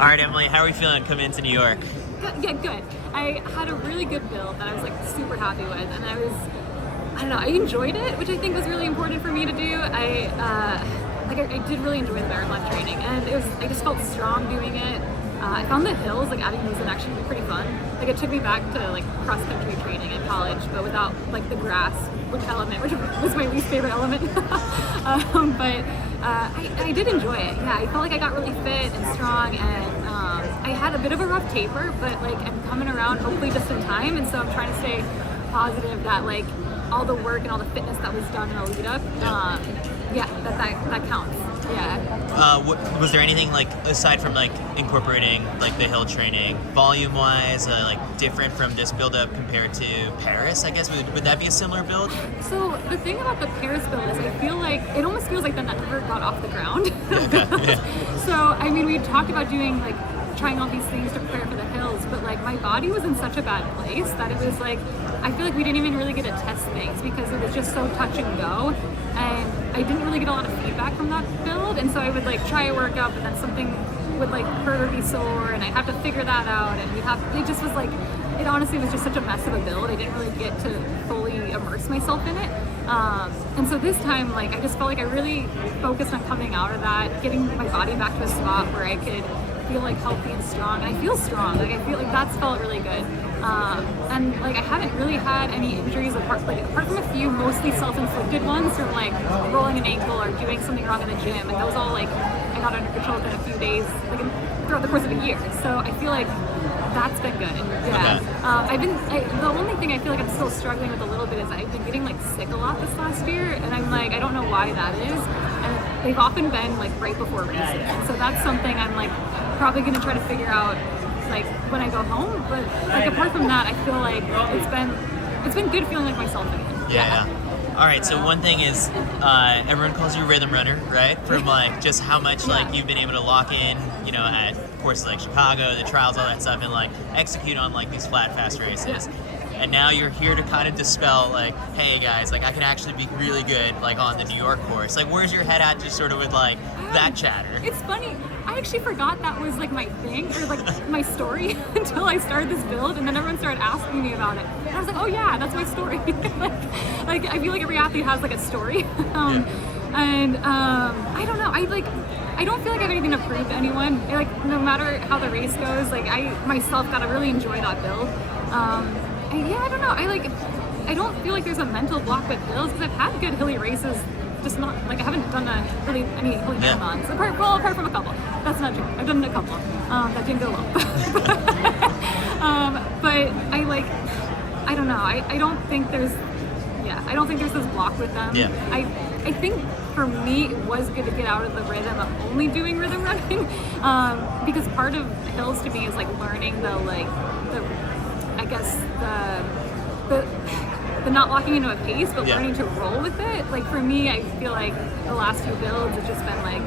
All right, Emily, how are we feeling coming into New York? Yeah, good. I had a really good build that I was like super happy with, and I don't know, I enjoyed it, which I think was really important for me to do. I did really enjoy the marathon training, and I just felt strong doing it. I found the hills, like adding those in actually pretty fun. Like it took me back to like cross country training in college, but without like the grass element, which was my least favorite element. I did enjoy it. Yeah, I felt like I got really fit and strong, and I had a bit of a rough taper, but like I'm coming around hopefully just in time, and so I'm trying to stay positive that like all the work and all the fitness that was done in the lead up, that counts. Yeah. Was there anything like aside from like incorporating like the hill training, volume wise, like different from this build up compared to Paris? I guess would that be a similar build? So the thing about the Paris build is I feel like it almost feels like the never got off the ground. So I mean, we talked about doing like trying all these things to prepare for the hills, but like my body was in such a bad place that it was like I feel like we didn't even really get to test things because it was just so touch and go, and I didn't really get a lot of feedback from that build, and so I would like try a workout and then something would like hurt or be sore, and I'd have to figure that out, and it just was like, it honestly was just such a mess of a build. I didn't really get to fully immerse myself in it. And so this time, like, I just felt like I really focused on coming out of that, getting my body back to a spot where I could feel like healthy and strong. And I feel strong. Like, I feel like that's felt really good. And like, I haven't really had any injuries apart from a few mostly self-inflicted ones from like rolling an ankle or doing something wrong in the gym. And those all like, I got under control within a few days, like throughout the course of a year. So I feel like that's been good. Yeah. Okay. The only thing I feel like I'm still struggling with a little bit is I've been getting like sick a lot this last year, and I'm like, I don't know why that is. And they've often been like right before races. So that's something I'm like probably gonna try to figure out like when I go home. But like apart from that, I feel like it's been good feeling like myself again. Yeah. All right, so one thing is everyone calls you rhythm runner, right? From like just how much like you've been able to lock in, you know, at courses like Chicago, the trials, all that stuff, and like execute on like these flat, fast races. And now you're here to kind of dispel like, hey guys, like I can actually be really good like on the New York course. Like where's your head at just sort of with like that chatter? It's funny. I actually forgot that was like my thing or like my story until I started this build, and then everyone started asking me about it. And I was like, oh yeah, that's my story. like I feel like every athlete has like a story. I don't know. I don't feel like I have anything to prove to anyone. Like no matter how the race goes, like I myself got to really enjoy that build. I don't know. I don't feel like there's a mental block with hills because I've had good hilly races. Just not like I haven't done any hilly marathons. Apart from a couple. That's not true. I've done a couple that didn't go well. But I don't know. I don't think there's this block with them. I think for me it was good to get out of the rhythm of only doing rhythm running because part of hills to me is like learning the not locking into a pace, but learning to roll with it. Like for me, I feel like the last few builds, it's just been like,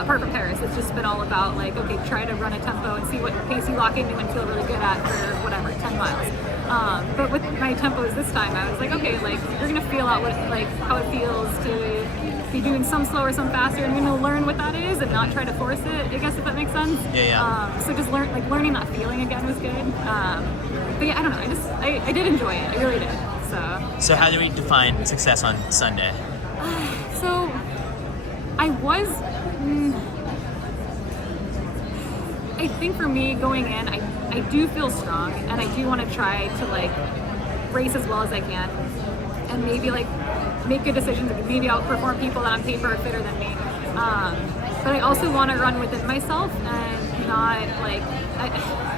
apart from Paris, it's just been all about like, okay, try to run a tempo and see what pace you lock into and feel really good at for whatever, 10 miles. But with my tempos this time, I was like, okay, like you're gonna feel out how it feels to be doing some slower, some faster, and you're gonna learn what that is and not try to force it, I guess, if that makes sense. So just learning that feeling again was good. But yeah, I don't know, I did enjoy it, I really did. So how do we define success on Sunday? So I think for me going in, I do feel strong, and I do want to try to like race as well as I can, and maybe like make good decisions. Maybe outperform people that on paper are fitter than me. But I also want to run within myself and not like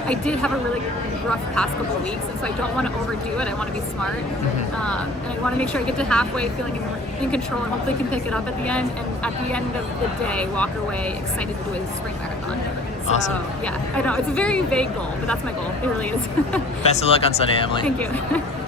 I did have a really rough past couple of weeks, and so I don't want to overdo it. I want to be smart, and I want to make sure I get to halfway feeling in control, and hopefully can pick it up at the end. And at the end of the day, walk away excited to do a spring marathon. So, awesome. Yeah, I know it's a very vague goal, but that's my goal. It really is. Best of luck on Sunday, Emily. Thank you.